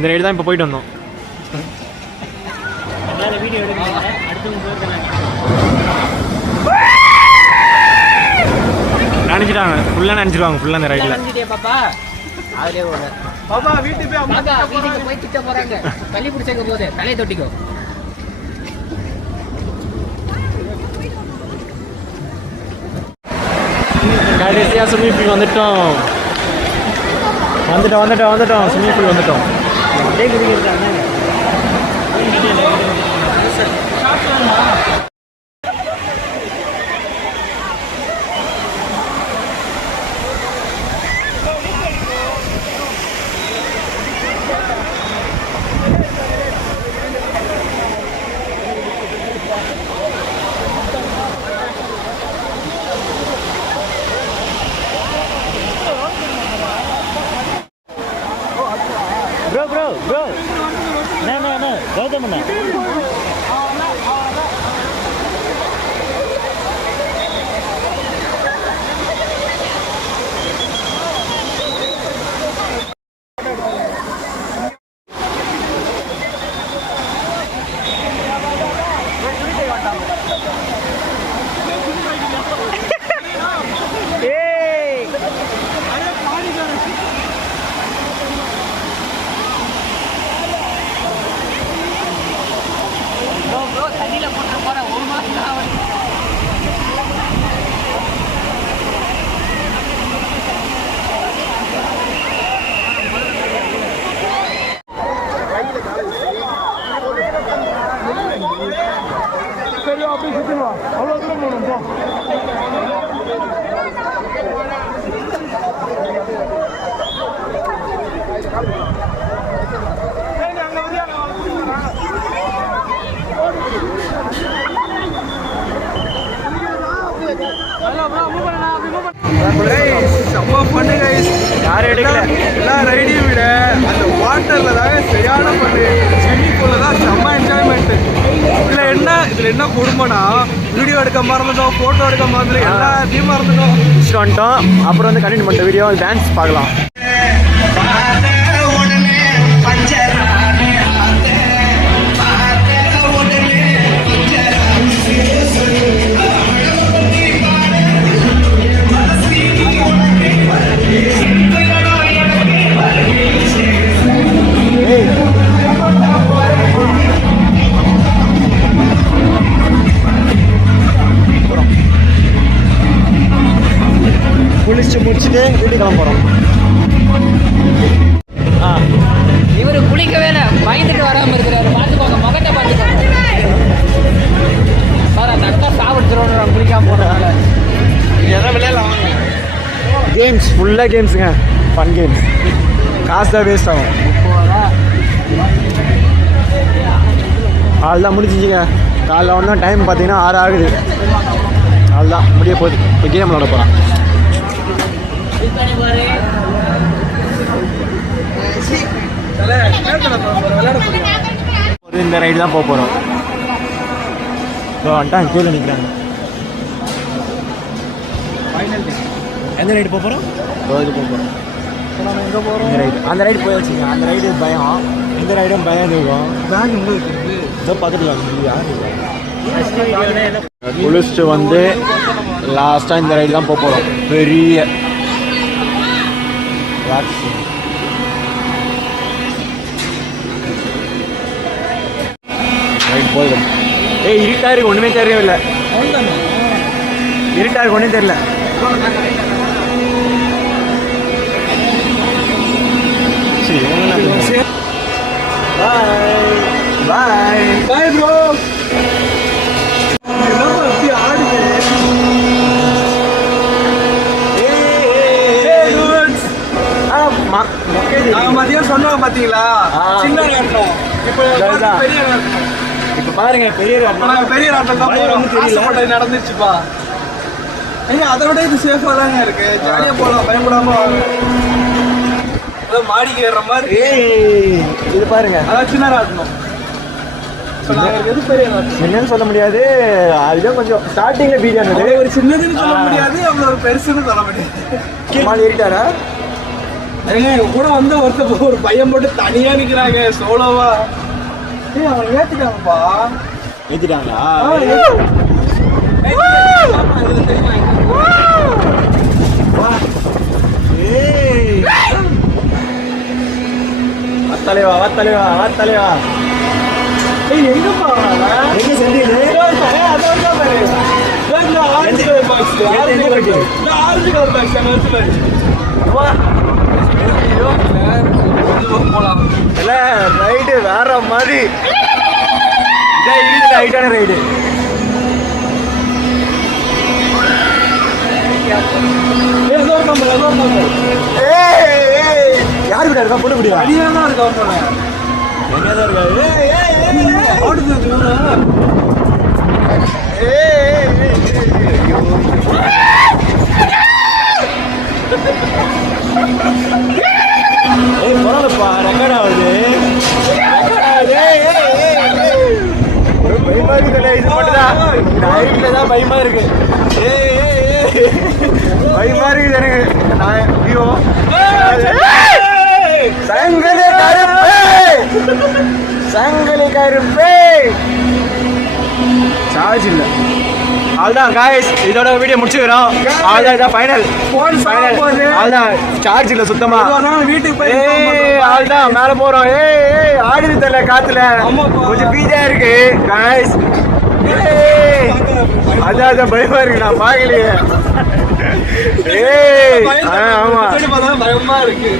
இந்த ரைடு தான் இப்போ போயிட்டு வந்தோம். நினைச்சிட்டாங்க ஃபுல்லாக நினச்சிடுவாங்க ஃபுல்லாக அந்த ரைடில். பாப்பா வீட்டுக்கு போய் திட்ட போறாங்க. தள்ளி பிடிச்சக்க போது தலையை தொட்டிக்கோ. கடைசியாக ஸ்விம்மிங் பூல் வந்துட்டோம். ஸ்விம்மிங் பூல் வந்துட்டோம். Bro. No. Gautam na. எல்லா ரைடையும் விட அந்த வாட்டர்ல தாங்க சரியான பண்ணு. ஸ்விம்மிங் பூல்ல தான் செம்ம என்ஜாய்மெண்ட். இதுல என்ன கொடுமைனா வீடியோ எடுக்க மறந்துட்டோம், போட்டோ எடுக்க மறந்துட்டோம், எல்லாத்தையும் மறந்துட்டோம். அப்புறம் வந்து கண்டினியூ பண்ண வீடியோ டான்ஸ் பார்க்கலாம். முடிச்சுட்டு வீட்டுக்கு கிளம்ப போகிறோம். இவரு குளிக்கவே இல்லை, பயந்துட்டு வராமல் இருக்கிறாரு. பார்த்துக்கோங்க, முகத்தை பார்த்துக்கோங்க. சார் அந்த அக்கா சாப்பிடுறோம் குளிக்காம போகிறதுனால. எதாவது விளையாடலாம். கேம்ஸ் ஃபுல்லாக கேம்ஸுங்க, ஃபன் கேம்ஸ். காசு தான் வேஸ்ட் ஆகும். அதுதான் முடிஞ்சிச்சிங்க. காலைல ஒன்றும் டைம் பார்த்தீங்கன்னா 6 ஆகுது. அதுதான் முடிய போகுது. இப்போ கேம் விளாட போகிறோம். இந்த ரைடு தான் போக போகிறோம். வந்துட்டாங்க, கீழே நிற்கிறாங்க. எந்த ரைடு போக போகிறோம்? இது போக போகிறோம். எங்கே போகிறோம்? இந்த ரைடு. அந்த ரைடு போய் வச்சுங்க. அந்த ரைடு பயம், இந்த ரைடும் பயம் இருக்கும். பேங்க் உங்களுக்கு இதோ பக்கத்தில் யார் குளிச்சுட்டு வந்து லாஸ்ட்டாக இந்த ரைடு தான் போக போகிறோம். பெரிய ரைட் போதும். இருட்டா இருக்கு, ஒன்றுமே தெரியவில்லை. இருட்டா இருக்கு, ஒன்றும் தெரியல. சரி, பாய் ப்ரோ. மதியம் சொன்னோம் பாத்தீங்களா, சின்ன நாட்டம். இப்ப பாருங்க பெரிய நாட்டம் தான் நடந்துச்சுப்பா. அதை விட இது சேஃபா தாங்க இருக்கு. ஜாலியா போகலாம், பயப்படாம. மாடிக்கு ஏறுற மாதிரி இது பாருங்க. அதான் சின்ன நாட்டணும். என்னன்னு சொல்ல முடியாது. அதுதான் கொஞ்சம் ஸ்டார்டிங்ல பீடியானது. ஒரு சின்னதுன்னு சொல்ல முடியாது, அவ்வளோ ஒரு பெருசுன்னு சொல்ல முடியாது. ஏறிட்டாரா? எங்க கூட வந்து ஒரு பையன் போட்டு தனியா நிக்கிறாங்க சோலோவா. அவன் ஏத்திட்டாங்கப்பா. ஏத்திட்டாங்களா? தலைவா வா தலைவா வா தலைவா. எங்கப்பா எங்க செந்தில்? ரைடு வேற மாதிரி ஹைட்டான ரைடு. யாரு கிட்ட இருக்கா? போட்டு முடியும் அடியாதான் இருக்கா? எங்கதான் இருக்கா? பரவாயில்லப்பா, ரெக்கார்ட் ஆகுது. பயமா இருக்குல்ல? இது மட்டும்தான் நைட்ல தான் பயமா இருக்கு. பயமா இருக்குது எனக்கு. ஐயோ சங்கலி கருப்பே, சங்கலி கருப்பே. சார்ஜ் இல்லை. அதுதான் காய்ஸ், இதோட வீடியோ முடிச்சுக்கிறோம். அதுதான் இதான் ஃபைனல். அதுதான் சார்ஜ் இல்லை சுத்தமா. வீட்டுக்கு போய் அதுதான் மேலே போறோம். ஆடுது தெரியல காத்துல, கொஞ்சம் பீஜா இருக்கு காய்ஸ். அதான் பயமா இருக்கு, நான் பார்க்கலையே. ஆமா பயமா இருக்கு.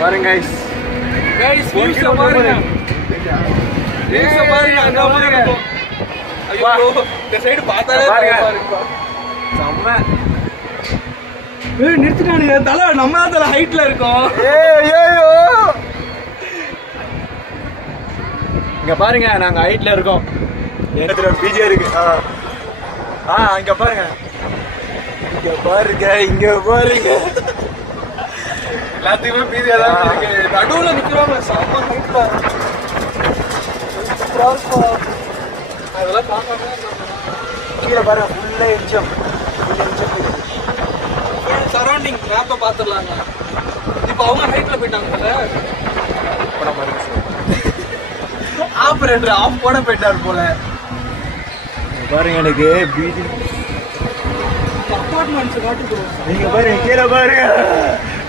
பாருங்க கைஸ், வியூஸ் பாருங்க. வியூஸ் பாருங்க, அங்க பாருங்க. ஐயோ இந்த சைடு பார்த்தாலே பாருங்க செம்ம. நிறுத்திட்டானுங்க. தலை நம்ம தான் தலை ஹைட்ல இருக்கோம். இங்க பாருங்க, நாங்க ஹைட்ல இருக்கோம். இடத்துல பிஜே இருக்கு. இங்க பாருங்க, இங்க பாருங்க, இங்க பாருங்க. எல்லாத்துக்குமே பீதியா தான் இருக்கு. நடுவுல நிக்கிறோம் செம்ம ஹைட்ல. அதெல்லாம் பார்க்காம கீழே பாருங்க, ஃபுல்லா என்ஜம் சரௌண்டிங் மேப்பை பார்த்துடலாங்க. இப்போ அவங்க ஹைட்ல போயிட்டாங்க. ஆபரேட்டர் ஆஃப் போட போயிட்டார் போல. பாருங்க, எனக்கு பீதி. அப்பார்ட்மெண்ட்ஸ் காட்டுறோம். நீங்க பாருங்க, கீழே பாருங்க,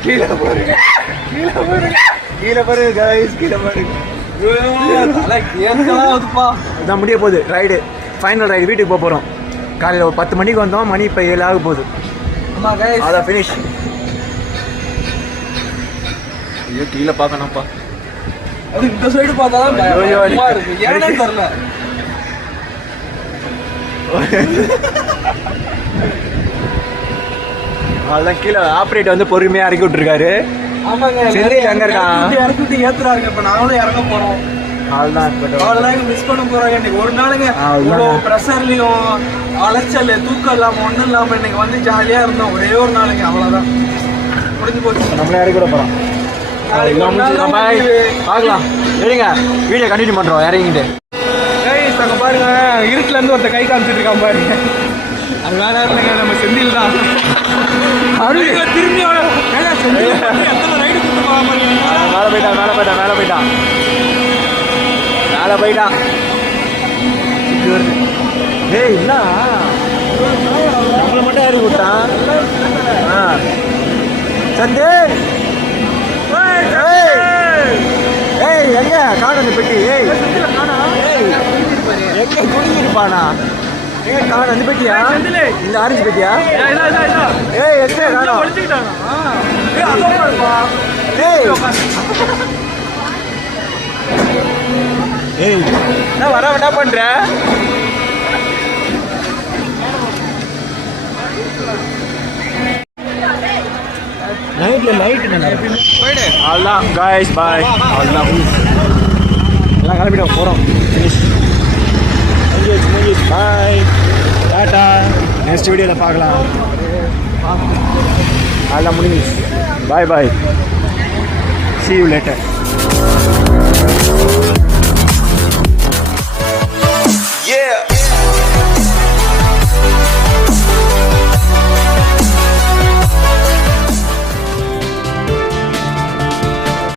கீழே பாருங்க, கீழே பாருங்க, கீழே பாருங்க गाइस, கீழே பாருங்க. தலை கேட்கலாம் அதுப்பா. இதான் முடிய போகுது ரைடு, ஃபைனல் ரைடு. வீட்டுக்கு போக போகிறோம். காலையில் ஒரு 10 மணிக்கு வந்தோம், மணி இப்போ 7 ஆக போகுது. ஆமாம் गाइस, அதான் ஃபினிஷ். ஐயோ கீழே பார்க்கணும்ப்பா. அது இந்த சைடு பார்த்தாதான் பயமா இருக்கு. ஏனே தெரியல. அதான் கீழே ஆப்ரேட் வந்து பொறுமையாக இறக்கி விட்டுருக்காரு. ஆமாங்க. செந்தில் எங்க இருக்கான்? இறக்கிட்டு ஏத்துறாருங்க. இப்ப நாங்களும் இறங்க போறோம். அவ்வளவுதான் மிஸ் பண்ண போறாங்க. இன்னைக்கு ஒரு நாளுங்க இவ்வளோ ப்ரெஷர்லயும் அலைச்சல் தூக்கம் இல்லாம ஒண்ணும் இல்லாம இன்னைக்கு வந்து ஜாலியா இருந்தோம். ஒரே ஒரு நாளுங்க, அவ்வளவுதான் முடிஞ்சு போச்சு. நம்மளே இறக்கி விட போறோம். பார்க்கலாம். சரிங்க, வீடியோ கண்டினியூ பண்றோம் இறங்கிட்டு. அங்க பாருங்க, இருட்டுல இருந்து ஒருத்த கை காமிச்சிட்டு இருக்கான் பாருங்க. அது வேற இல்லைங்க, நம்ம செந்தில் தான். திரும்பி எத்தனை ரைடு கூட்டு போக மாதிரி மேலே போயிட்டான் மேலே போயிட்டான் மேலே போயிட்டான் மேலே போயிட்டான். ஏய் என்ன நம்மளை மட்டும் இறக்கி விட்டான். சந்தே ஏய் எங்க காணும் அந்த பெட்டி? ஏய் எங்க குடியிருப்பானா? ஏய் காணும் அந்த பெட்டியா? இந்த ஆரஞ்சு பெட்டியா? ஏய் எங்க காணும்? ஏய் நான் வர என்ன பண்ற? நைட்ல லைட் போயிடு. அவ்வளோதான் காய்ஸ், பாய். அவ்வளோதான் எல்லாம் கிளம்பிட்டோம், போகிறோம். ஃபினிஷ் பாய், டாட்டா. நெக்ஸ்ட் வீடியோவில் பார்க்கலாம். அதெல்லாம் முடிஞ்சிச்சு. பாய் பாய், see you later.